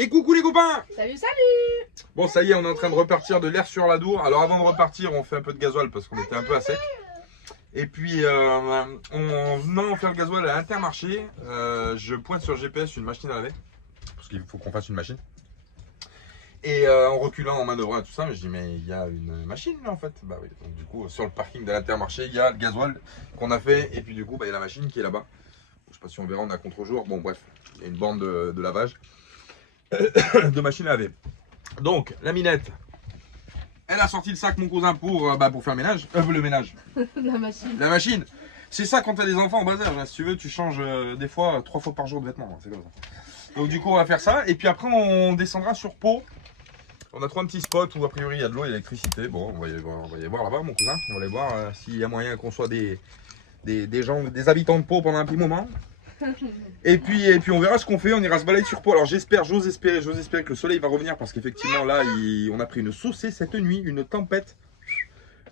Et coucou les copains! Salut, salut! Bon, ça y est, on est en train de repartir de l'air sur la Dour. Alors avant de repartir, on fait un peu de gasoil parce qu'on était un peu à sec. Et puis, en venant faire le gasoil à Intermarché, je pointe sur GPS une machine à laver. Parce qu'il faut qu'on fasse une machine. Et en reculant, en manœuvrant et tout ça, je dis mais il y a une machine là en fait. Bah oui, donc du coup sur le parking de l'Intermarché, il y a le gasoil qu'on a fait. Et puis du coup, bah, il y a la machine qui est là-bas. Je sais pas si on verra, on a contre-jour. Bon bref, il y a une bande de lavage. De machine à laver. Donc la minette, elle a sorti le sac mon cousin pour faire le ménage. Le ménage. La machine. La machine. C'est ça quand tu as des enfants en bas âge. Hein. Si tu veux, tu changes des fois 3 fois par jour de vêtements. Hein. C'est comme ça. Donc du coup on va faire ça. Et puis après on descendra sur Pau. On a trouvé un petit spot où a priori il y a de l'eau et de l'électricité. Bon, on va y voir là-bas mon cousin. On va aller voir s'il y a moyen qu'on soit des gens, des habitants de Pau pendant un petit moment. Et puis on verra ce qu'on fait, on ira se balader sur Pau. Alors j'ose espérer que le soleil va revenir parce qu'effectivement là on a pris une saucée cette nuit, une tempête.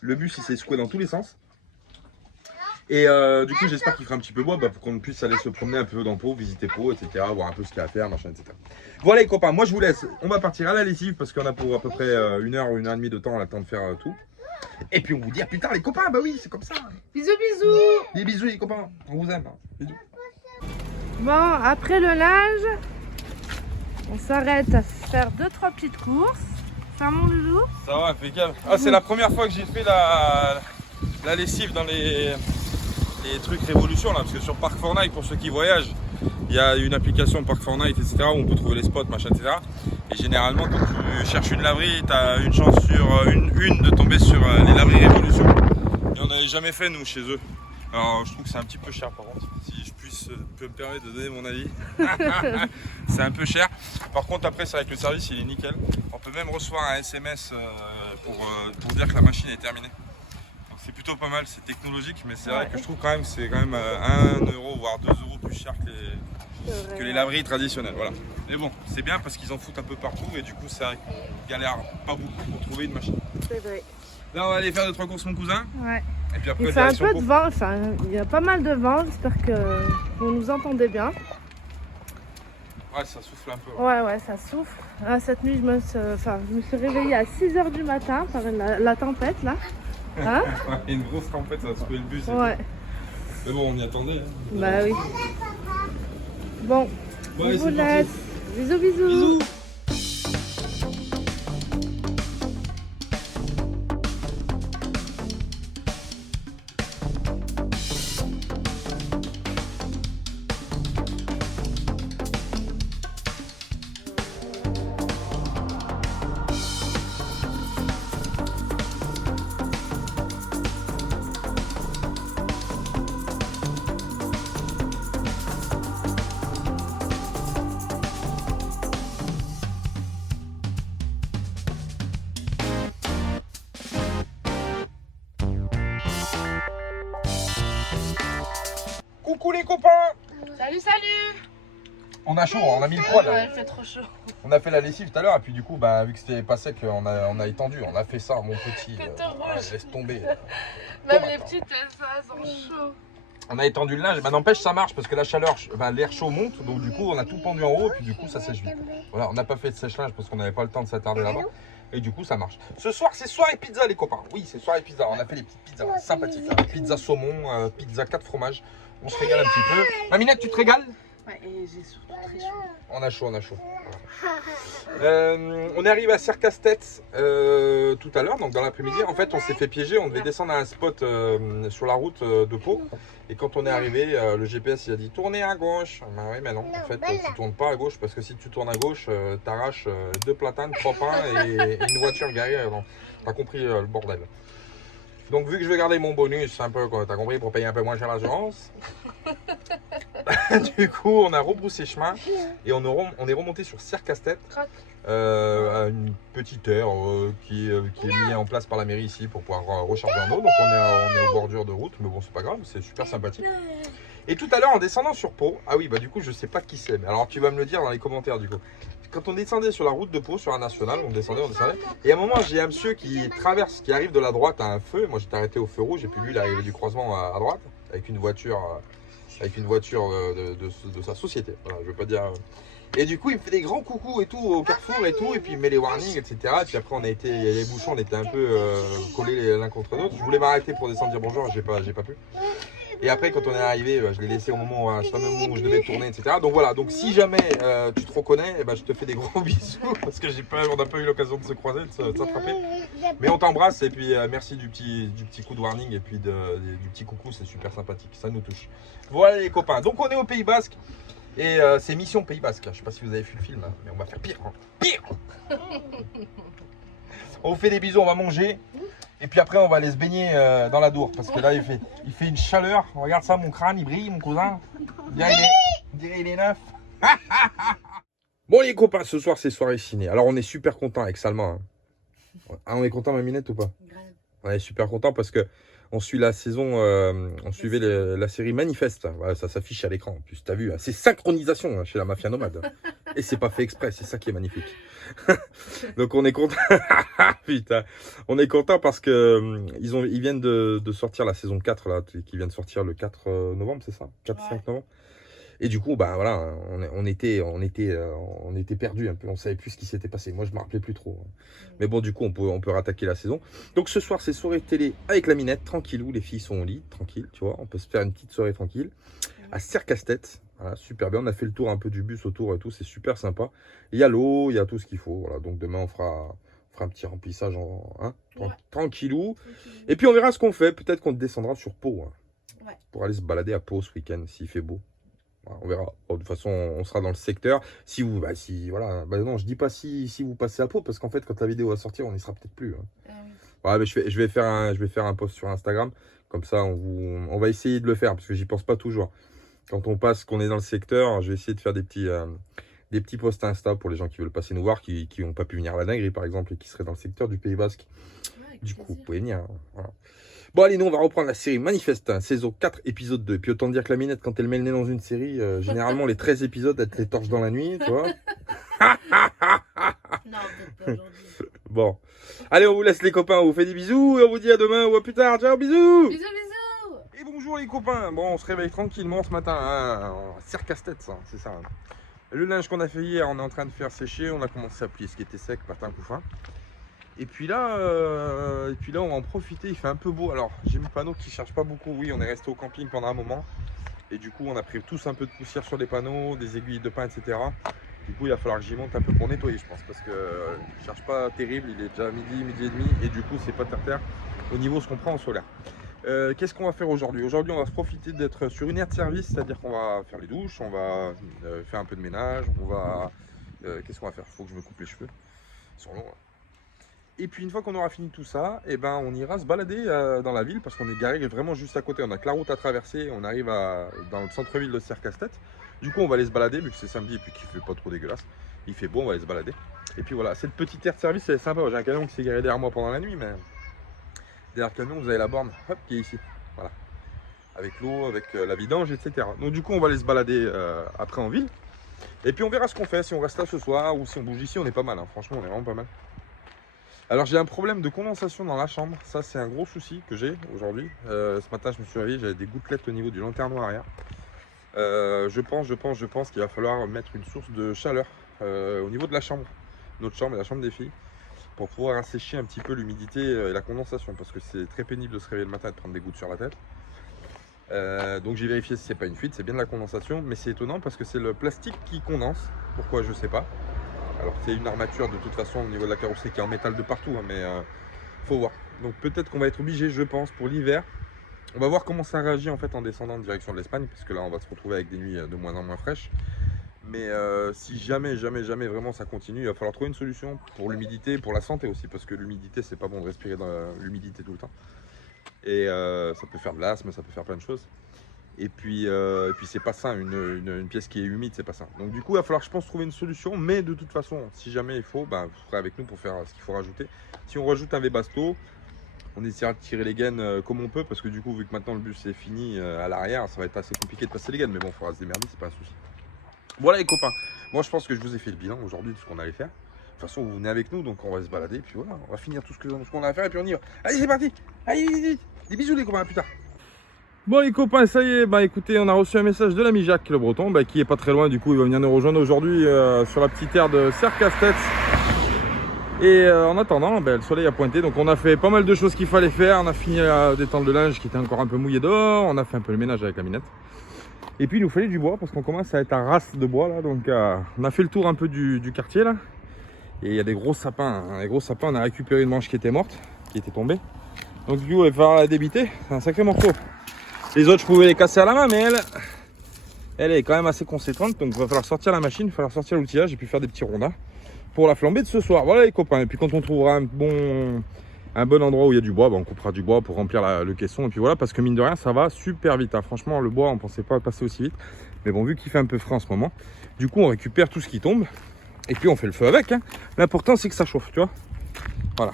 Le bus il s'est secoué dans tous les sens. Et du coup j'espère qu'il fera un petit peu beau pour qu'on puisse aller se promener un peu dans Pau, visiter Pau, etc. Voir un peu ce qu'il y a à faire, machin, etc. Voilà les copains, moi je vous laisse, on va partir à la lessive parce qu'on a pour à peu près 1 heure ou 1h30 de temps, on a le temps de faire tout. Et puis on vous dit à plus tard les copains, bah oui c'est comme ça. Bisous, bisous! Des bisous les copains, on vous aime. Bisous. Bon, après le linge, on s'arrête à faire 2-3 petites courses. Ça, mon loulou? Ça va, impeccable. Ah, c'est la première fois que j'ai fait la lessive dans les trucs Révolution là, parce que sur Park Fortnite, pour ceux qui voyagent, il y a une application Park Fortnite, etc. où on peut trouver les spots, machin, etc. Et généralement, quand tu cherches une laverie, tu as une chance sur une de tomber sur les laveries Révolution. Et on n'avait jamais fait, nous, chez eux. Alors, je trouve que c'est un petit peu cher, par contre, si je peux me permettre de donner mon avis. C'est un peu cher. Par contre, après, c'est avec le service, il est nickel. On peut même recevoir un SMS pour dire que la machine est terminée. Donc c'est plutôt pas mal, c'est technologique, mais c'est vrai que je trouve quand même que c'est quand même 1 euro voire 2 euros plus cher que les laveries traditionnelles. Voilà. Mais bon, c'est bien parce qu'ils en foutent un peu partout et du coup, ça galère pas beaucoup pour trouver une machine. C'est vrai. Là, on va aller faire 2-3 courses, mon cousin. Ouais. Et puis après, Il fait un peu de vent, enfin, il y a pas mal de vent, j'espère que vous nous entendez bien. Ouais, ça souffle un peu. Ouais, ça souffle. Ah, cette nuit, je me suis réveillée à 6h du matin par la tempête là. Hein? Ouais, une grosse tempête, ça a secoué le bus. Ouais. Mais bon, on y attendait. Hein. Bah oui. Bon, on allez, vous c'est parti. laisse. Bisous, bisous. Bisous. Coucou les copains! Salut, salut! On a chaud, on a mis le poil. Ouais, il fait trop chaud. On a fait la lessive tout à l'heure et puis du coup, vu que c'était pas sec, on a étendu. On a fait ça, mon petit. T'es tout rouge. Laisse tomber. Même les petites, elles sont chaudes. On a étendu le linge, n'empêche ça marche parce que la chaleur, l'air chaud monte, donc du coup on a tout pendu en haut et puis du coup ça sèche vite. Voilà, on n'a pas fait de sèche-linge parce qu'on n'avait pas le temps de s'attarder là-bas et du coup ça marche. Ce soir c'est soirée pizza les copains, oui c'est soirée pizza, on a fait des petites pizzas sympathiques, pizza saumon, pizza 4 fromages, on se régale un petit peu. Maminette tu te régales? Ouais, et j'ai surtout très chaud. On a chaud, on a chaud. On est arrivé à Serre-Castet tout à l'heure, donc dans l'après-midi. En fait, on s'est fait piéger. On devait descendre à un spot sur la route de Pau. Et quand on est arrivé, le GPS il a dit tournez à gauche. Ben oui, mais non. En fait, tu tournes pas à gauche parce que si tu tournes à gauche, t'arraches 2 platanes, 3 pains et une voiture garée. T'as compris le bordel. Donc, vu que je vais garder mon bonus, un peu, t'as compris, pour payer un peu moins cher l'assurance. Du coup, on a rebroussé chemin et on est remonté sur Serre-Castet, à une petite aire qui est mise en place par la mairie ici pour pouvoir recharger en eau. Donc, on est aux bordures de route, mais bon, c'est pas grave, c'est super sympathique. Et tout à l'heure, en descendant sur Pau, ah oui, du coup, je sais pas qui c'est, mais alors tu vas me le dire dans les commentaires du coup. Quand on descendait sur la route de Pau, sur la nationale, on descendait. Et à un moment, j'ai un monsieur qui arrive de la droite à un feu. Moi, j'étais arrêté au feu rouge. Et puis lui, il arrivait du croisement à droite, avec une voiture avec une voiture de sa société. Voilà, je veux pas dire. Et du coup, il me fait des grands coucous et tout au carrefour et tout, et puis il met les warnings, etc. Et puis après, il y a les bouchons, on était un peu collés l'un contre l'autre. Je voulais m'arrêter pour descendre dire bonjour, j'ai pas pu. Et après, quand on est arrivé, je l'ai laissé au moment où je devais tourner, etc. Donc voilà, donc si jamais tu te reconnais, je te fais des gros bisous parce que on n'a pas eu l'occasion de se croiser, de s'attraper. Mais on t'embrasse et puis merci du petit coup de warning et puis du petit coucou, c'est super sympathique, ça nous touche. Voilà les copains, donc on est au Pays Basque et c'est Mission Pays Basque. Je sais pas si vous avez vu le film, mais on va faire pire, hein. Pire. On vous fait des bisous, on va manger. Et puis après, on va aller se baigner dans la Dour. Parce que là, il fait une chaleur. Regarde ça, mon crâne, il brille, mon cousin. On dirait il est neuf. Bon, les copains, ce soir, c'est soirée ciné. Alors, on est super content avec Salma. Hein. Ah, on est content, Maminette, ou pas? Grave. On est super content parce que on suit la saison, on suivait la série Manifeste. Voilà, ça s'affiche à l'écran. En plus, t'as vu, hein, c'est synchronisation chez la Mafia Nomade. Et c'est pas fait exprès, c'est ça qui est magnifique. Donc on est content. Putain, on est content parce que ils viennent de sortir la saison 4 là, qui vient de sortir le 4 novembre, c'est ça? 4-5 novembre. Et du coup, voilà, on était perdus un peu, on savait plus ce qui s'était passé. Moi, je me rappelais plus trop. Mais bon, du coup, on peut rattaquer la saison. Donc ce soir, c'est soirée télé avec la Minette, tranquillou. Les filles sont au lit, tranquille, tu vois. On peut se faire une petite soirée tranquille à Serre-Casse-Tête. Voilà, super bien. On a fait le tour un peu du bus autour et tout, c'est super sympa. Il y a l'eau, il y a tout ce qu'il faut. Voilà, donc demain, on fera un petit remplissage tranquillou. Et puis on verra ce qu'on fait. Peut-être qu'on descendra sur Pau pour aller se balader à Pau ce week-end s'il fait beau. On verra. Bon, de toute façon, on sera dans le secteur. Si vous, non, je dis pas si vous passez à Pau, parce qu'en fait, quand la vidéo va sortir, on n'y sera peut-être plus. Ouais, mais je vais faire un post sur Instagram. Comme ça, on va essayer de le faire, parce que j'y pense pas toujours. Quand on passe, qu'on est dans le secteur, je vais essayer de faire des petits posts Insta pour les gens qui veulent passer nous voir, qui n'ont pas pu venir à la dinguerie, par exemple, et qui seraient dans le secteur du Pays Basque. Du coup, vous pouvez venir. Voilà. Bon, allez, nous, on va reprendre la série Manifeste, saison 4, épisode 2. Puis autant dire que la Minette, quand elle met le nez dans une série, généralement, les 13 épisodes, elle te les torche dans la nuit, tu vois. Non, peut-être pas aujourd'hui. Bon. Allez, on vous laisse les copains, on vous fait des bisous, et on vous dit à demain ou à plus tard. Ciao, bisous. Bisous, bisous. Et bonjour les copains. Bon, on se réveille tranquillement ce matin, hein. Serre-Casse-Tête, ça, c'est ça. Hein. Le linge qu'on a fait hier, on est en train de faire sécher, on a commencé à plier ce qui était sec, patin couffin. Et puis là, on va en profiter, il fait un peu beau. Alors, j'ai mis le panneau qui ne cherche pas beaucoup. Oui, on est resté au camping pendant un moment. Et du coup, on a pris tous un peu de poussière sur les panneaux, des aiguilles de pain, etc. Du coup, il va falloir que j'y monte un peu pour nettoyer, je pense. Parce que je ne cherche pas terrible, il est déjà midi et demi. Et du coup, c'est pas terre-terre au niveau de ce qu'on prend en solaire. Qu'est-ce qu'on va faire aujourd'hui? Aujourd'hui, on va se profiter d'être sur une aire de service. C'est-à-dire qu'on va faire les douches, on va faire un peu de ménage. Qu'est-ce qu'on va faire? Il faut que je me coupe les cheveux. Ils sont longs, hein. Et puis une fois qu'on aura fini tout ça, on ira se balader dans la ville parce qu'on est garé vraiment juste à côté. On a que la route à traverser, on arrive dans le centre-ville de Serre-Casse-Tête. Du coup, on va aller se balader vu que c'est samedi et puis qu'il fait pas trop dégueulasse. Il fait beau, on va aller se balader. Et puis voilà, cette petite aire de service, c'est sympa. J'ai un camion qui s'est garé derrière moi pendant la nuit, mais derrière le camion, vous avez la borne, hop, qui est ici. Voilà, avec l'eau, avec la vidange, etc. Donc du coup, on va aller se balader après en ville. Et puis on verra ce qu'on fait, si on reste là ce soir ou si on bouge ici. On est pas mal, hein. Franchement, on est vraiment pas mal. Alors j'ai un problème de condensation dans la chambre, ça c'est un gros souci que j'ai aujourd'hui. Ce matin je me suis réveillé, j'avais des gouttelettes au niveau du lanterneau arrière. Je pense qu'il va falloir mettre une source de chaleur au niveau de la chambre, notre chambre et la chambre des filles, pour pouvoir assécher un petit peu l'humidité et la condensation, parce que c'est très pénible de se réveiller le matin et de prendre des gouttes sur la tête. Donc j'ai vérifié si c'est pas une fuite, c'est bien de la condensation, mais c'est étonnant parce que c'est le plastique qui condense. Pourquoi, je sais pas. Alors c'est une armature de toute façon au niveau de la carrosserie qui est en métal de partout, hein, mais faut voir. Donc peut-être qu'on va être obligé, je pense, pour l'hiver. On va voir comment ça réagit en fait en descendant en direction de l'Espagne, parce que là on va se retrouver avec des nuits de moins en moins fraîches. Mais si jamais vraiment ça continue, il va falloir trouver une solution pour l'humidité, pour la santé aussi, parce que l'humidité c'est pas bon de respirer dans l'humidité tout le temps. Et ça peut faire de l'asthme, ça peut faire plein de choses. Et puis c'est pas ça, une pièce qui est humide, c'est pas ça. Donc du coup, il va falloir, je pense, trouver une solution. Mais de toute façon, si jamais il faut, vous ferez avec nous pour faire ce qu'il faut rajouter. Si on rajoute un Webasto, on essaiera de tirer les gaines comme on peut. Parce que du coup, vu que maintenant le bus est fini à l'arrière, ça va être assez compliqué de passer les gaines. Mais bon, il faudra se démerder, c'est pas un souci. Voilà les copains, moi je pense que je vous ai fait le bilan aujourd'hui de ce qu'on allait faire. De toute façon, vous venez avec nous, donc on va se balader. Puis voilà, on va finir tout ce qu'on a à faire et puis on y va. Allez, c'est parti. Allez, vite, vite. Des bisous les copains, à plus tard. Bon les copains, ça y est, bah écoutez, on a reçu un message de l'ami Jacques, le breton, bah, qui est pas très loin, du coup il va venir nous rejoindre aujourd'hui sur la petite aire de Serre-Castets. Et en attendant, bah, le soleil a pointé, donc on a fait pas mal de choses qu'il fallait faire. On a fini d'étendre le linge qui était encore un peu mouillé dehors, on a fait un peu le ménage avec la minette. Et puis il nous fallait du bois parce qu'on commence à être à race de bois là, donc on a fait le tour un peu du quartier là. Et il y a des gros sapins, hein. Les gros sapins, on a récupéré une branche qui était morte, qui était tombée. Donc du coup il va falloir la débiter, c'est un sacré morceau. Les autres je pouvais les casser à la main, mais elle est quand même assez conséquente, donc il va falloir sortir la machine, il va falloir sortir l'outillage et puis faire des petits rondins pour la flambée de ce soir. Voilà les copains, et puis quand on trouvera un bon endroit où il y a du bois, bah, on coupera du bois pour remplir le caisson, et puis voilà, parce que mine de rien ça va super vite, hein. Franchement le bois on pensait pas passer aussi vite, mais bon, vu qu'il fait un peu frais en ce moment, du coup on récupère tout ce qui tombe, et puis on fait le feu avec, hein. L'important c'est que ça chauffe, tu vois, voilà.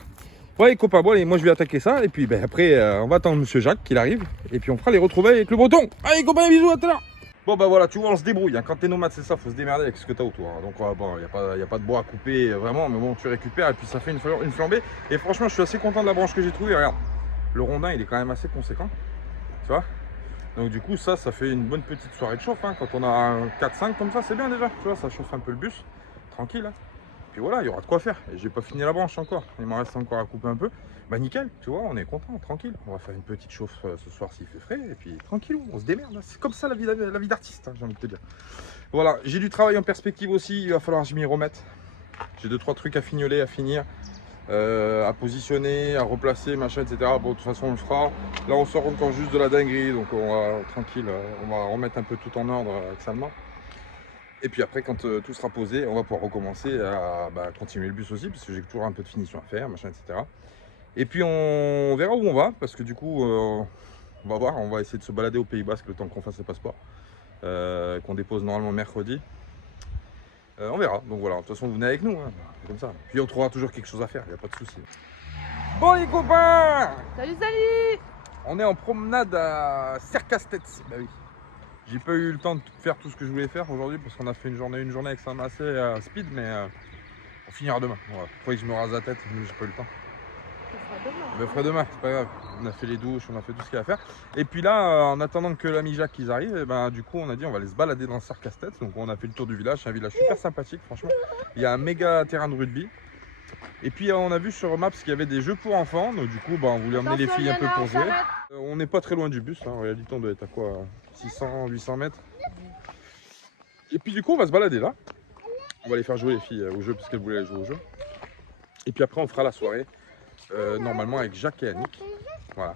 Ouais les copains, bon allez, moi je vais attaquer ça, et puis ben, après on va attendre monsieur Jacques qu'il arrive, et puis on fera les retrouvailles avec le breton. Allez les copains, bisous, à tout à l'heure. Bon bah voilà, tu vois, on se débrouille, hein. Quand t'es nomade c'est ça, faut se démerder avec ce que t'as autour, hein. Donc bon, y a pas de bois à couper vraiment, mais bon, tu récupères et puis ça fait une flambée. Et franchement je suis assez content de la branche que j'ai trouvée. Regarde, le rondin il est quand même assez conséquent, tu vois. Donc du coup ça fait une bonne petite soirée de chauffe, hein. Quand on a 4-5 comme ça, c'est bien déjà, tu vois, ça chauffe un peu le bus, tranquille, hein. Puis voilà, il y aura de quoi faire. Et j'ai pas fini la branche encore, il m'en reste encore à couper un peu. Bah nickel, tu vois, on est content, tranquille. On va faire une petite chauffe ce soir s'il fait frais, et puis tranquille, on se démerde. C'est comme ça la vie d'artiste, hein, j'ai envie de te dire. Voilà, j'ai du travail en perspective aussi, il va falloir que je m'y remette. J'ai 2-3 trucs à fignoler, à finir, à positionner, à replacer, machin, etc. Bon, de toute façon on le fera. Là on sort encore juste de la dinguerie, donc on va tranquille, on va remettre un peu tout en ordre avec Salma. Et puis après, quand tout sera posé, on va pouvoir recommencer à continuer le bus aussi, parce que j'ai toujours un peu de finition à faire, machin, etc. Et puis on verra où on va, parce que du coup, on va voir, on va essayer de se balader au Pays Basque le temps qu'on fasse le passeport, qu'on dépose normalement mercredi. On verra, donc voilà, de toute façon vous venez avec nous, hein, comme ça. Puis on trouvera toujours quelque chose à faire, il n'y a pas de souci. Bon les copains, Salut, salut! on est en promenade à Serre-Castets. Bah oui. J'ai pas eu le temps de faire tout ce que je voulais faire aujourd'hui parce qu'on a fait une journée avec ça assez speed, mais on finira demain. Voilà. Faut que je me rase la tête, mais j'ai pas eu le temps. Je le ferai demain, c'est pas grave. On a fait les douches, on a fait tout ce qu'il y a à faire. Et puis là, en attendant que l'ami Jacques ils arrivent, et ben, du coup on a dit on va aller se balader dans Serre-Castets. Donc on a fait le tour du village, c'est un village super sympathique franchement. Il y a un méga terrain de rugby. Et puis on a vu sur Maps qu'il y avait des jeux pour enfants, donc du coup on voulait emmener les filles un peu pour jouer. On n'est pas très loin du bus, hein. En réalité on doit être à quoi, 600-800 mètres. Et puis du coup on va se balader là. On va aller faire jouer les filles au jeu parce qu'elles voulaient aller jouer au jeu. Et puis après on fera la soirée normalement avec Jacques et Annick. Voilà.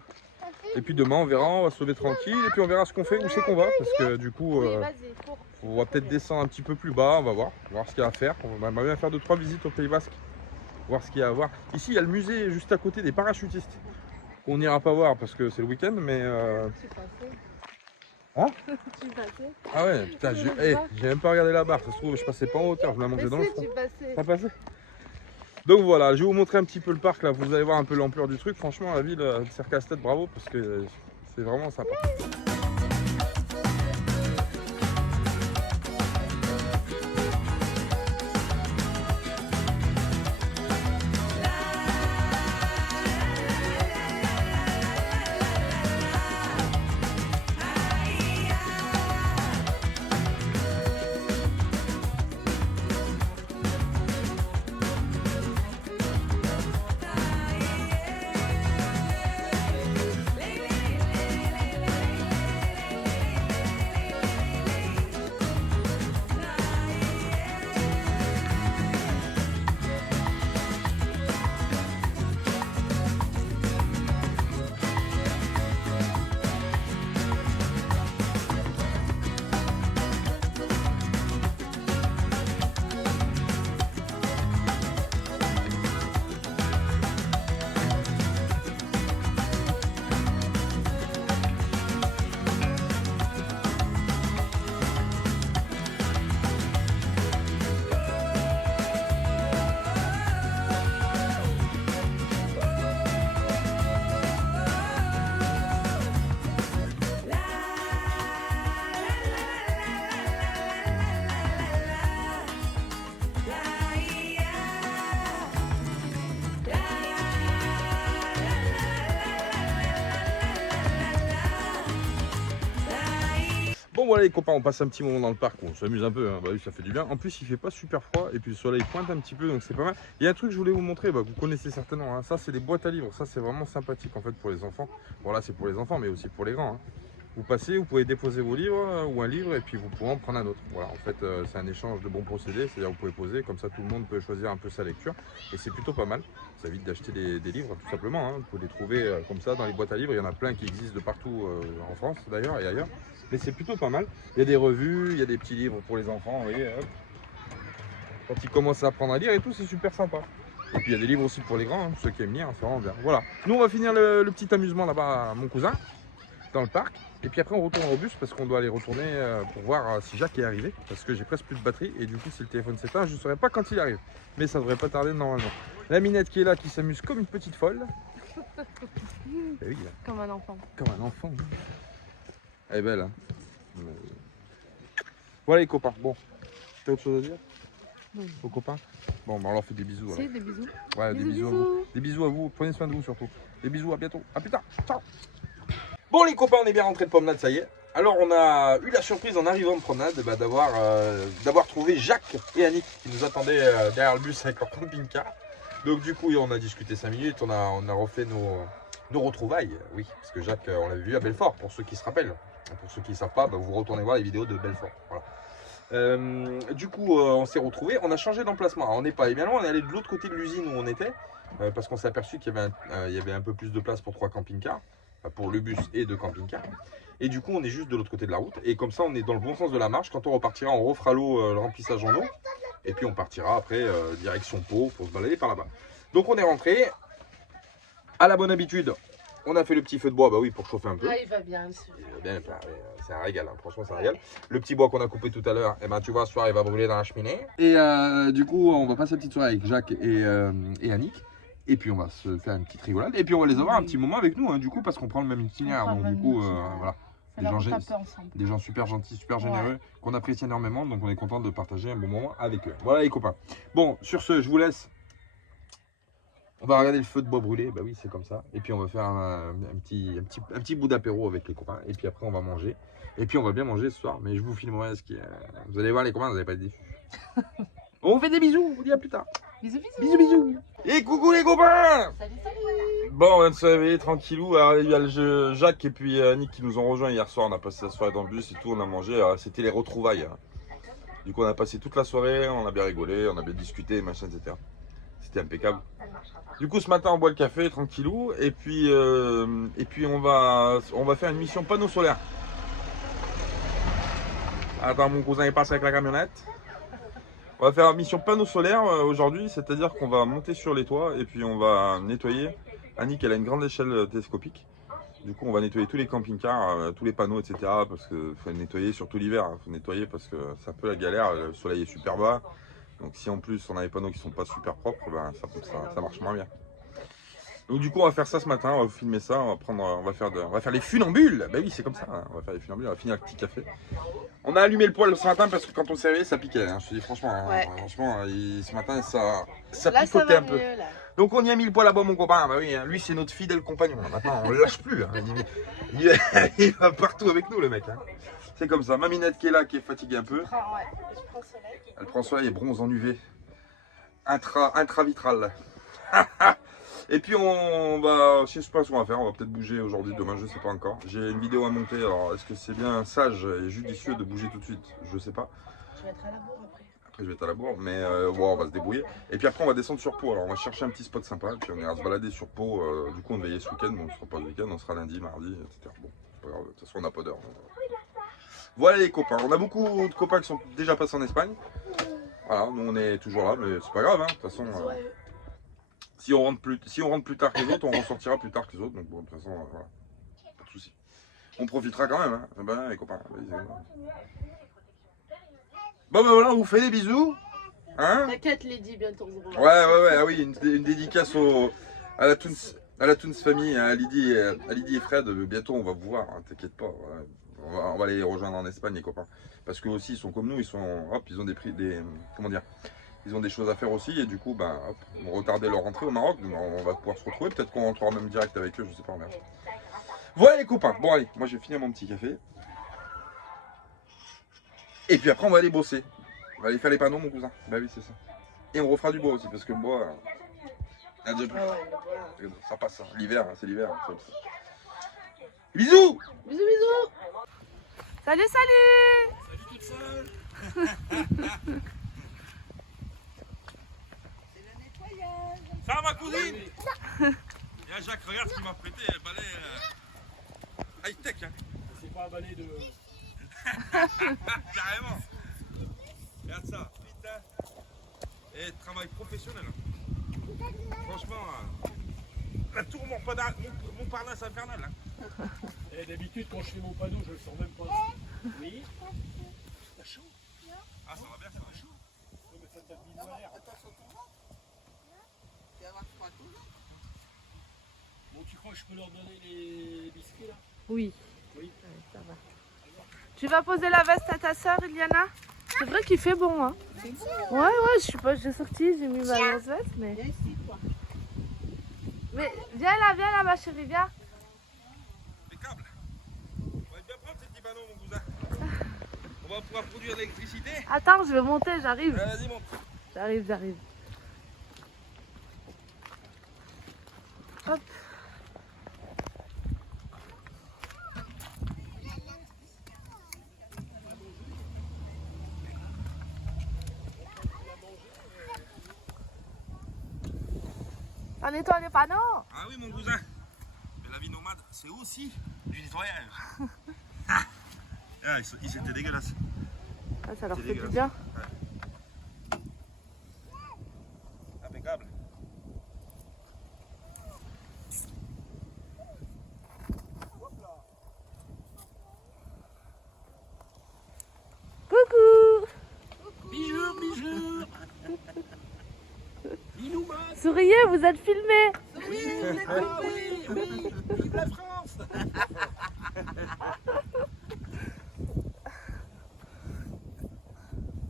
Et puis demain on verra, on va se lever tranquille et puis on verra ce qu'on fait, où c'est qu'on va. Parce que du coup on va peut-être descendre un petit peu plus bas, on va voir ce qu'il y a à faire. On va bien faire 2-3 visites au Pays Basque. Voir ce qu'il y a à voir. Ici il y a le musée juste à côté des parachutistes. On n'ira pas voir parce que c'est le week-end, mais hein? Ah ouais, putain, j'ai même pas regardé la barre, ça se trouve je passais pas en hauteur, je me la mangeais dans le front. Ça passait. Donc voilà, je vais vous montrer un petit peu le parc là, vous allez voir un peu l'ampleur du truc. Franchement la ville de Serre-Castets, bravo, parce que c'est vraiment sympa. Bon voilà les copains, on passe un petit moment dans le parc, on s'amuse un peu, hein. Bah oui, ça fait du bien. En plus il fait pas super froid et puis le soleil pointe un petit peu, donc c'est pas mal. Il y a un truc que je voulais vous montrer, bah, vous connaissez certainement, hein. Ça c'est des boîtes à livres, ça c'est vraiment sympathique en fait pour les enfants. Bon là c'est pour les enfants mais aussi pour les grands, hein. Vous passez, vous pouvez déposer vos livres ou un livre et puis vous pourrez en prendre un autre. Voilà, en fait c'est un échange de bons procédés, c'est-à-dire vous pouvez poser, comme ça tout le monde peut choisir un peu sa lecture et c'est plutôt pas mal. Ça évite d'acheter des livres tout simplement, hein. Vous pouvez les trouver comme ça dans les boîtes à livres, il y en a plein qui existent de partout en France d'ailleurs et ailleurs. Mais c'est plutôt pas mal. Il y a des revues, il y a des petits livres pour les enfants, vous voyez. Hop. Quand ils commencent à apprendre à lire et tout, c'est super sympa. Et puis il y a des livres aussi pour les grands, hein, ceux qui aiment lire, c'est vraiment bien. Voilà. Nous on va finir le petit amusement là-bas à mon cousin, dans le parc. Et puis après on retourne au bus parce qu'on doit aller retourner pour voir si Jacques est arrivé. Parce que j'ai presque plus de batterie et du coup si le téléphone s'éteint, je ne saurais pas quand il arrive. Mais ça devrait pas tarder normalement. La Minette qui est là, qui s'amuse comme une petite folle. Et oui, Comme un enfant. comme un enfant. Elle est belle, hein. Voilà les copains. Bon, t'as autre chose à dire aux copains? Bon, bah on leur fait des bisous. Si, des bisous. Ouais, des bisous à vous. Des bisous à vous. Prenez soin de vous surtout. Des bisous, à bientôt. À plus tard. Ciao. Bon les copains, on est bien rentrés de promenade, ça y est. Alors on a eu la surprise en arrivant de promenade d'avoir trouvé Jacques et Annick qui nous attendaient derrière le bus avec leur camping-car. Donc du coup on a discuté 5 minutes, on a refait nos retrouvailles. Oui, parce que Jacques on l'avait vu à Belfort, pour ceux qui se rappellent. Pour ceux qui ne savent pas, bah, vous retournez voir les vidéos de Belfort. Voilà. Du coup, on s'est retrouvés, on a changé d'emplacement. On n'est pas allé bien loin, on est allé de l'autre côté de l'usine où on était, parce qu'on s'est aperçu qu'il y avait un peu plus de place pour 3 camping-cars, pour le bus et 2 camping-cars. Et du coup, on est juste de l'autre côté de la route. Et comme ça, on est dans le bon sens de la marche. Quand on repartira, on refera l'eau, le remplissage en eau. Et puis on partira après, direction Pau, pour se balader par là-bas. Donc on est rentré. À la bonne habitude, on a fait le petit feu de bois, bah oui, pour chauffer un peu. Ah, il va bien. Bien, c'est un régal, hein. Franchement c'est un régal. Le petit bois qu'on a coupé tout à l'heure, eh ben, tu vois, ce soir il va brûler dans la cheminée. Et du coup, on va passer la petite soirée avec Jacques et Annick. Et puis on va se faire une petite rigolade. Et puis on va les avoir un petit moment avec nous, hein, du coup, parce qu'on prend le même itinéraire. Donc du coup, voilà. Des gens super gentils, super généreux, qu'on apprécie énormément. Donc on est content de partager un bon moment avec eux. Voilà les copains. Bon, sur ce, je vous laisse. On va regarder le feu de bois brûler, bah oui c'est comme ça. Et puis on va faire un petit bout d'apéro avec les copains. Et puis après on va manger. Et puis on va bien manger ce soir. Mais je vous filmerai ce qui est... Vous allez voir les copains, vous n'allez pas être déçus. On vous fait des bisous, on vous dit à plus tard. Bisous, bisous. Bisous, bisous. Et coucou les copains. Salut, salut. Bon, on vient de se réveiller tranquillou. Alors, il y a le jeu Jacques et puis Annick qui nous ont rejoints hier soir. On a passé la soirée dans le bus et tout, on a mangé. C'était les retrouvailles, hein. Du coup on a passé toute la soirée, on a bien rigolé, on a bien discuté, machin, etc. C'était impeccable. Du coup ce matin on boit le café tranquillou et puis on va faire une mission panneau solaire. Attends, mon cousin il passe avec la camionnette. On va faire une mission panneau solaire aujourd'hui, c'est-à-dire qu'on va monter sur les toits et puis on va nettoyer. Annick elle a une grande échelle télescopique. Du coup on va nettoyer tous les camping-cars, tous les panneaux, etc. Parce qu'il faut nettoyer surtout l'hiver, il faut nettoyer parce que c'est un peu la galère, le soleil est super bas. Donc si en plus on a des panneaux qui sont pas super propres, ben, ça marche moins bien. Donc du coup on va faire ça ce matin, on va filmer ça, on va faire les funambules. Bah oui c'est comme ça, hein. On va faire les funambules, on va finir un petit café. On a allumé le poêle ce matin parce que quand on s'est réveillé ça piquait, hein. Je te dis franchement, Ouais. franchement ce matin ça Là, ça picotait va un peu. mieux, là. Donc on y a mis le poêle à bois mon copain, bah oui, hein. Lui c'est notre fidèle compagnon, maintenant on le lâche plus, hein. Il va partout avec nous le mec, hein. C'est comme ça, ma Minette qui est là, qui est fatiguée un peu. Ouais, je prends le soleil. Elle prend soleil et bronze en UV. Intravitral. Et puis on va, je sais pas ce qu'on va faire, on va peut-être bouger aujourd'hui, demain, je sais pas encore. J'ai une vidéo à monter, alors est-ce que c'est bien sage et judicieux de bouger tout de suite? Je sais pas. Je vais être à la bourre après. Après je vais être à la bourre, mais bon, on va se débrouiller. Et puis après on va descendre sur Pau, alors on va chercher un petit spot sympa, et puis on ira se balader sur Pau. Du coup on devait y aller ce week-end, mais on ne sera pas le week-end, on sera lundi, mardi, etc. Bon, c'est pas grave, de toute façon on n'a pas d'heure. Voilà les copains, on a beaucoup de copains qui sont déjà passés en Espagne. Voilà, nous on est toujours là, mais c'est pas grave, hein. De toute façon, si on rentre plus tard que les autres, on ressortira plus tard que les autres. Donc bon, de toute façon, voilà, pas de soucis. On profitera quand même, hein. Ben, les copains. Bon ben voilà, on vous fait des bisous. Hein? T'inquiète Lady, bientôt on se revoit. Ouais, ah oui, une dédicace à la Toons famille, hein, à Lydie et Fred. Bientôt on va vous voir, hein, t'inquiète pas. Voilà. On va les rejoindre en Espagne les copains. Parce que aussi ils sont comme nous, ils ont comment dire, ils ont des choses à faire aussi et du coup ben hop, ils vont retarder leur rentrée au Maroc, donc on va pouvoir se retrouver, peut-être qu'on rentrera même direct avec eux, je sais pas, on verra. Voilà les copains, bon allez, moi j'ai fini mon petit café. Et puis après, on va aller bosser. On va aller faire les panneaux, mon cousin. Bah oui, c'est ça. Et on refera du bois aussi, parce que le bois, il y a déjà plus. Ça passe, hein. L'hiver, hein, c'est l'hiver. Hein, bisous. Bisous, bisous. Salut, salut. Salut toute seule. C'est le nettoyage. Ça va, ma cousine? Il y a Jacques, regarde ce qu'il m'a prêté, le balai high-tech. Hein. C'est pas un balai de... Carrément. Regarde ça, putain. Et travail professionnel. Franchement, la tour Montparnasse infernal. Hein. Et d'habitude, quand je fais mon panneau, je le sens même pas. Oui. T'as chaud? Ah, ça va bien, ça va chaud. Ouais, mais ça tape bien dans l'air. Attention toujours. Tu vas avoir froid toujours. Bon, tu crois que je peux leur donner les biscuits là? Oui. Oui. Ouais, ça va. Tu vas poser la veste à ta soeur, Iliana? C'est vrai qu'il fait bon, hein? C'est bon. Ouais, je suis pas, j'ai sorti, j'ai mis ma grosse veste, mais... Viens ici, toi. Mais viens là, ma chérie, viens. Impeccable. On va être bien prendre ces petits panneaux, mon cousin. On va pouvoir produire de l'électricité. Attends, je vais monter, j'arrive. Vas-y, monte. J'arrive. Hop. On nettoie les panneaux. Ah oui, mon cousin. Mais la vie nomade, c'est aussi du nettoyage. Ah, c'était dégueulasse. Ah, ça leur C'est fait du dégueulasse. bien. Impeccable. Coucou. Bijou. Binouman. Souriez, vous êtes filmés. Oui. Vive la France.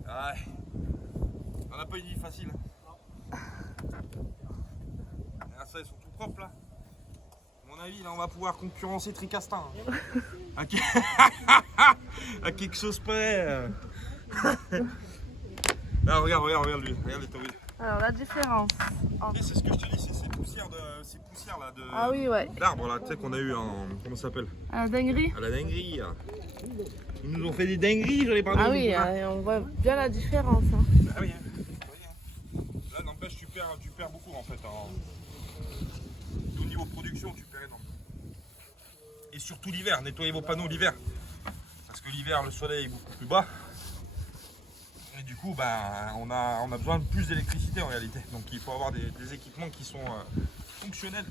Ouais. On n'a pas une vie facile. Hein. Ah, ça, ils sont tout propres là. À mon avis, là, on va pouvoir concurrencer Tricastin. Hein. À quelque chose près. Ah, regarde lui. Regarde les tomates. Alors, la différence. Et c'est ce que je te dis, c'est ces poussières là de. Ah oui, ouais. D'arbres là, tu sais qu'on a eu en. Comment ça s'appelle? À la dinguerie. À la dinguerie. Ils nous ont fait des dingueries, je l'ai pas Ah dit, oui, mon cousin. on voit bien la différence. Hein. Ah oui, hein. Là, n'empêche, tu perds beaucoup en fait. Au niveau production, tu perds énormément. Et surtout l'hiver, nettoyez vos panneaux l'hiver. Parce que l'hiver, le soleil est beaucoup plus bas. Et du coup, on a besoin de plus d'électricité en réalité. Donc il faut avoir des équipements qui sont fonctionnels.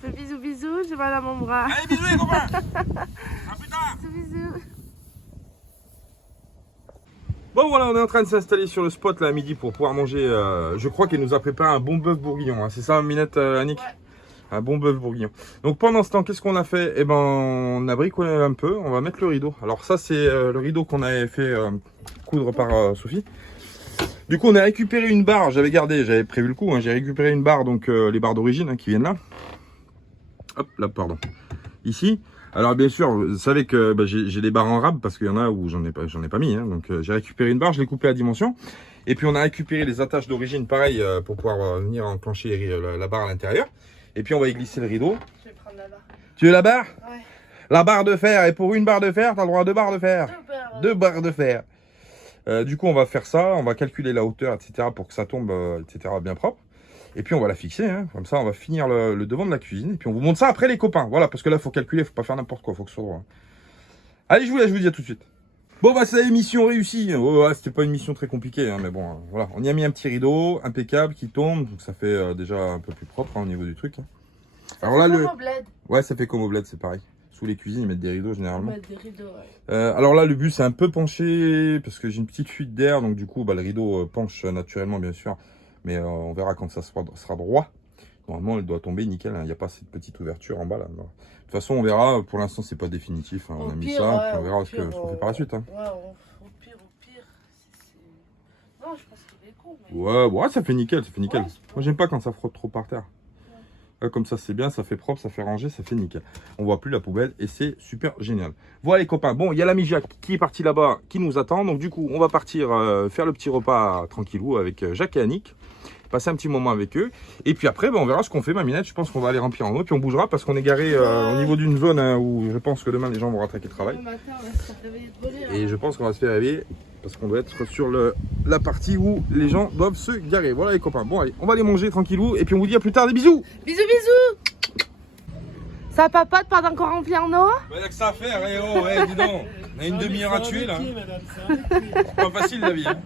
Fais bisous, j'ai mal à mon bras. Allez, bisous les copains. À plus tard. Bisous. Bon voilà, on est en train de s'installer sur le spot là à midi pour pouvoir manger. Je crois qu'elle nous a préparé un bon bœuf bourguignon. Hein. C'est ça, Minette, Annick? Ouais. Un bon bœuf bourguignon. Donc pendant ce temps, qu'est-ce qu'on a fait? Eh ben, on a bricolé un peu. On va mettre le rideau. Alors ça, c'est le rideau qu'on avait fait coudre par Sophie. Du coup, on a récupéré une barre. J'avais prévu le coup. Hein. J'ai récupéré une barre, donc les barres d'origine hein, qui viennent là. Hop, là, pardon. Ici. Alors bien sûr, vous savez que j'ai des barres en rab parce qu'il y en a où j'en ai pas mis. Hein. Donc j'ai récupéré une barre, je l'ai coupée à dimension. Et puis on a récupéré les attaches d'origine, pareil, pour pouvoir venir enclencher la barre à l'intérieur. Et puis on va y glisser le rideau. Je vais prendre la barre. Tu veux la barre? Ouais. La barre de fer. Et pour une barre de fer, tu as le droit à 2 barres de fer. 2 barres de fer. Du coup, on va faire ça. On va calculer la hauteur, etc. pour que ça tombe, etc. bien propre. Et puis on va la fixer, hein. Comme ça on va finir le devant de la cuisine. Et puis on vous montre ça après les copains. Voilà, parce que là il faut calculer, il faut pas faire n'importe quoi, il faut que ce soit droit. Allez, je vous dis à tout de suite. Bon bah c'est mission réussie. Oh, ouais, c'était pas une mission très compliquée, hein, mais bon, voilà. On y a mis un petit rideau impeccable qui tombe, donc ça fait déjà un peu plus propre hein, au niveau du truc. Hein. Alors là le. Ouais, ça fait comme au bled, c'est pareil. Sous les cuisines, ils mettent des rideaux généralement. Mettre des rideaux, ouais. Alors là le but c'est un peu penché parce que j'ai une petite fuite d'air, donc du coup le rideau penche naturellement bien sûr. Mais on verra quand ça sera droit. Normalement, elle doit tomber nickel. Il n'y a pas cette petite ouverture en bas là. De toute façon, on verra. Pour l'instant, c'est pas définitif. Hein. On a mis ça. Ouais, puis on verra ce qu'on fait par la suite. Hein. Ouais, au pire. Non, je pense qu'il est con. Mais... Ouais, ça fait nickel. Ça fait nickel. Ouais, Moi, j'aime pas quand ça frotte trop par terre. Comme ça, c'est bien, ça fait propre, ça fait ranger, ça fait nickel. On voit plus la poubelle et c'est super génial. Voilà les copains. Bon, il y a l'ami Jacques qui est parti là-bas, qui nous attend. Donc du coup, on va partir faire le petit repas tranquillou avec Jacques et Annick. Passer un petit moment avec eux. Et puis après, on verra ce qu'on fait, Maminette. Je pense qu'on va aller remplir en eau. Puis on bougera parce qu'on est garé au niveau d'une zone où je pense que demain, les gens vont rattaquer le travail. Et je pense qu'on va se faire réveiller parce qu'on doit être sur la partie où les gens doivent se garer. Voilà les copains. Bon, allez, on va aller manger tranquillou. Et puis on vous dit à plus tard. Des bisous. Bisous, bisous. Ça papote pendant qu'on remplit en eau? Il y a que ça à faire. Eh oh, ouais, dis donc. On a une demi-heure à tuer là. C'est pas facile la vie. Hein.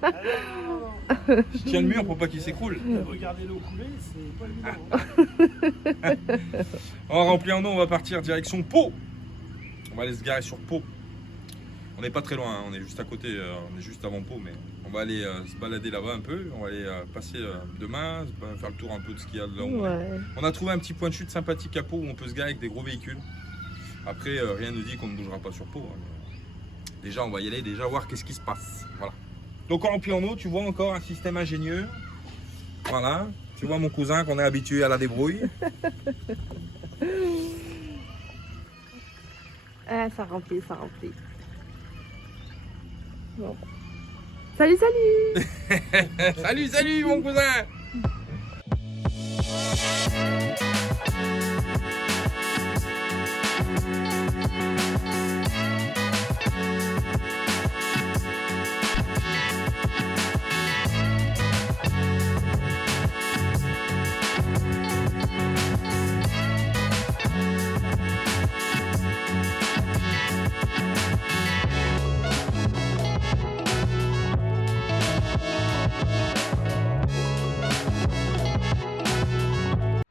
Je tiens le mur pour pas qu'il s'écroule. Regardez l'eau couler, c'est pas évident. On va remplir en eau. On va partir direction Pau. On va aller se garer sur Pau. On n'est pas très loin, hein. On est juste à côté, on est juste avant Pau, mais on va aller se balader là-bas un peu. On va aller passer demain, faire le tour un peu de ce qu'il y a de là. Ouais. On a trouvé un petit point de chute sympathique à Pau où on peut se garer avec des gros véhicules. Après, rien ne nous dit qu'on ne bougera pas sur Pau. Hein. Déjà, on va y aller, déjà voir qu'est-ce qui se passe. Voilà. Donc en rempli en eau, tu vois encore un système ingénieux. Voilà. Tu vois mon cousin qu'on est habitué à la débrouille. Ah, ça remplit, ça remplit. Bon. Salut, salut. Salut, salut mon cousin.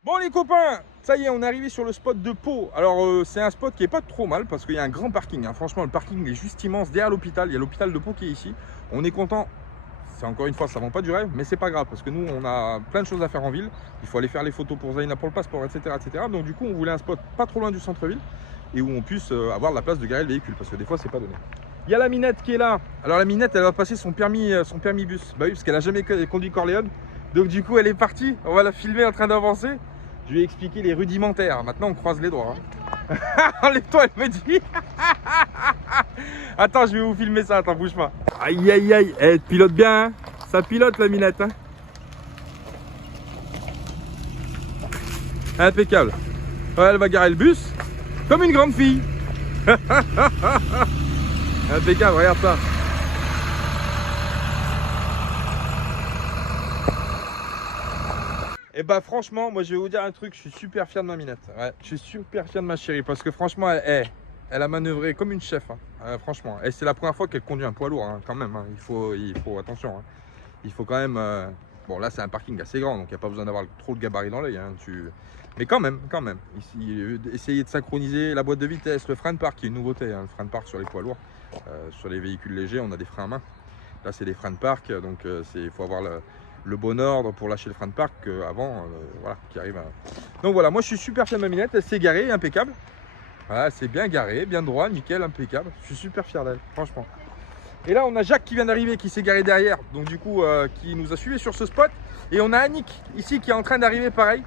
Bon les copains, ça y est, on est arrivé sur le spot de Pau. Alors c'est un spot qui est pas trop mal parce qu'il y a un grand parking, hein. Franchement le parking est juste immense derrière l'hôpital. Il y a l'hôpital de Pau qui est ici. On est content. C'est encore une fois, ça vend pas du rêve, mais c'est pas grave parce que nous on a plein de choses à faire en ville. Il faut aller faire les photos pour Zaina pour le passeport, etc., etc. Donc du coup on voulait un spot pas trop loin du centre-ville et où on puisse avoir la place de garer le véhicule parce que des fois c'est pas donné. Il y a la Minette qui est là. Alors la Minette elle va passer son permis bus. Bah oui, parce qu'elle a jamais conduit Corléone. Donc du coup elle est partie. On va la filmer en train d'avancer. Je lui ai expliqué les rudimentaires. Maintenant, on croise les doigts. Hein. Enlève-toi, elle me dit. Attends, je vais vous filmer ça. Attends, bouge pas. Aïe, aïe, aïe. Elle pilote bien. Hein. Ça pilote, la Minette. Hein. Impeccable. Ouais, elle va garer le bus comme une grande fille. Impeccable, regarde ça. Et bah franchement, moi je vais vous dire un truc, je suis super fier de ma Minette. Ouais, je suis super fier de ma chérie parce que franchement, elle a manœuvré comme une chef. Hein. Franchement, et c'est la première fois qu'elle conduit un poids lourd hein, quand même. Hein. Il faut attention. Hein. Il faut quand même. Bon là c'est un parking assez grand, donc il n'y a pas besoin d'avoir trop de gabarit dans l'œil. Hein. Mais quand même. Ici, essayer de synchroniser la boîte de vitesse, le frein de parc, qui est une nouveauté. Hein. Le frein de parc sur les poids lourds, sur les véhicules légers, on a des freins à main. Là c'est des freins de parc, donc il faut avoir le bon ordre pour lâcher le frein de parc avant, voilà, qui arrive à... Donc voilà, moi je suis super fier de ma Minette, elle s'est garée, impeccable. Voilà, c'est bien garé, bien droit, nickel, impeccable. Je suis super fier d'elle, franchement. Et là on a Jacques qui vient d'arriver, qui s'est garé derrière, donc du coup qui nous a suivis sur ce spot. Et on a Annick ici qui est en train d'arriver pareil.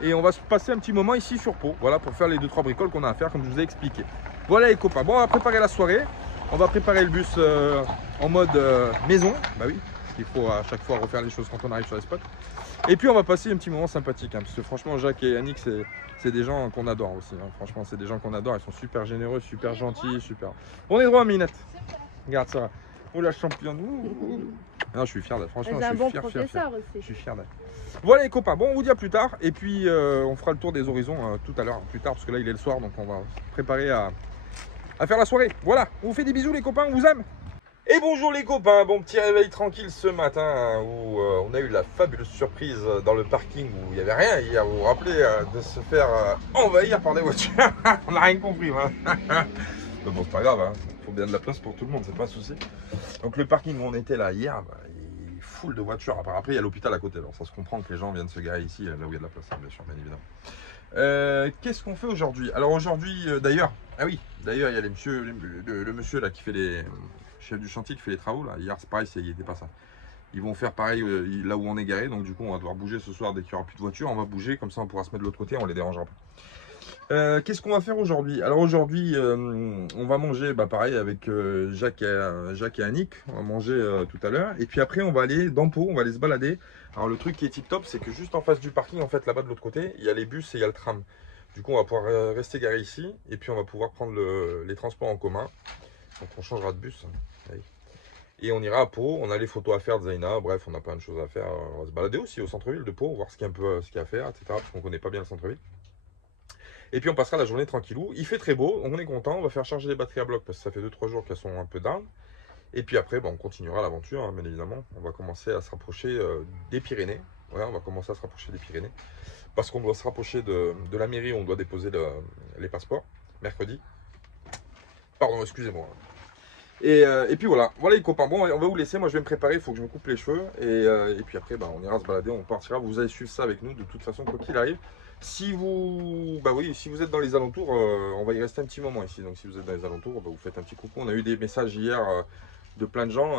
Et on va se passer un petit moment ici sur Pau, voilà, pour faire les 2-3 bricoles qu'on a à faire comme je vous ai expliqué. Voilà les copains, bon on va préparer la soirée. On va préparer le bus en mode maison, bah oui. Il faut à chaque fois refaire les choses quand on arrive sur les spots. Et puis on va passer un petit moment sympathique hein, parce que franchement Jacques et Annick c'est des gens qu'on adore aussi hein. Franchement c'est des gens qu'on adore, ils sont super généreux, super gentils, super... On est droit Minette. Regarde ça. Oh la championne. Non, je suis fier d'elle, franchement je suis bon fier. aussi. Je suis fier d'elle. Voilà les copains, bon on vous dit à plus tard. Et puis on fera le tour des horizons tout à l'heure, plus tard parce que là il est le soir. Donc on va se préparer à faire la soirée. Voilà, on vous fait des bisous les copains, on vous aime. Et bonjour les copains, bon petit réveil tranquille ce matin hein, où on a eu la fabuleuse surprise dans le parking où il n'y avait rien hier, vous vous rappelez de se faire envahir par des voitures. On n'a rien compris voilà. Mais bon c'est pas grave, il faut bien de la place pour tout le monde, c'est pas un souci. Donc le parking où on était là hier, il est full de voitures, après il y a l'hôpital à côté, alors ça se comprend que les gens viennent se garer ici là où il y a de la place, hein, bien sûr, bien évidemment. Qu'est-ce qu'on fait aujourd'hui? Alors aujourd'hui d'ailleurs, ah oui, d'ailleurs il y a le monsieur là qui fait les... chef du chantier qui fait les travaux là, hier c'est pareil, il n'était pas ça. Ils vont faire pareil là où on est garé. Donc du coup, on va devoir bouger ce soir dès qu'il n'y aura plus de voitures. On va bouger, comme ça on pourra se mettre de l'autre côté, on les dérangera pas. Qu'est-ce qu'on va faire aujourd'hui? Alors aujourd'hui, on va manger pareil avec Jacques et Annick. On va manger tout à l'heure. Et puis après, on va aller dans Pau, on va aller se balader. Alors le truc qui est tip top, c'est que juste en face du parking, en fait, là-bas de l'autre côté, il y a les bus et il y a le tram. Du coup, on va pouvoir rester garé ici. Et puis on va pouvoir prendre les transports en commun. Donc on changera de bus. Allez. Et on ira à Pau. On a les photos à faire de Zaina. Bref, on a plein de choses à faire. On va se balader aussi au centre-ville de Pau, voir ce qu'il y a à faire, etc. Parce qu'on ne connaît pas bien le centre-ville. Et puis on passera la journée tranquillou. Il fait très beau, on est content. On va faire charger les batteries à bloc parce que ça fait 2-3 jours qu'elles sont un peu down. Et puis après, on continuera l'aventure, hein, bien évidemment. On va commencer à se rapprocher des Pyrénées. Ouais, on va commencer à se rapprocher des Pyrénées. Parce qu'on doit se rapprocher de la mairie où on doit déposer les passeports, mercredi. Pardon, excusez-moi. Et puis voilà les copains. Bon, on va vous laisser. Moi, je vais me préparer. Il faut que je me coupe les cheveux. Et puis après, on ira se balader. On partira. Vous allez suivre ça avec nous de toute façon, quoi qu'il arrive. Si vous, si vous êtes dans les alentours, on va y rester un petit moment ici. Donc si vous êtes dans les alentours, vous faites un petit coucou. On a eu des messages hier de plein de gens.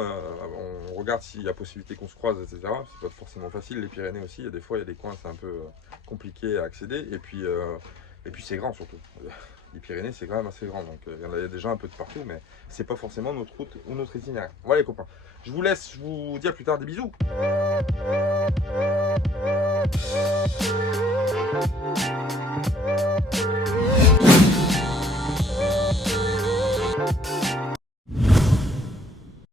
On regarde s'il y a possibilité qu'on se croise, etc. C'est pas forcément facile. Les Pyrénées aussi, il y a des fois, il y a des coins, c'est un peu compliqué à accéder. Et puis c'est grand surtout. Les Pyrénées, c'est quand même assez grand. Donc il y en a déjà un peu de partout, mais c'est pas forcément notre route ou notre itinéraire. Voilà les copains. Je vous laisse. Je vous dis à plus tard. Des bisous. Thank you.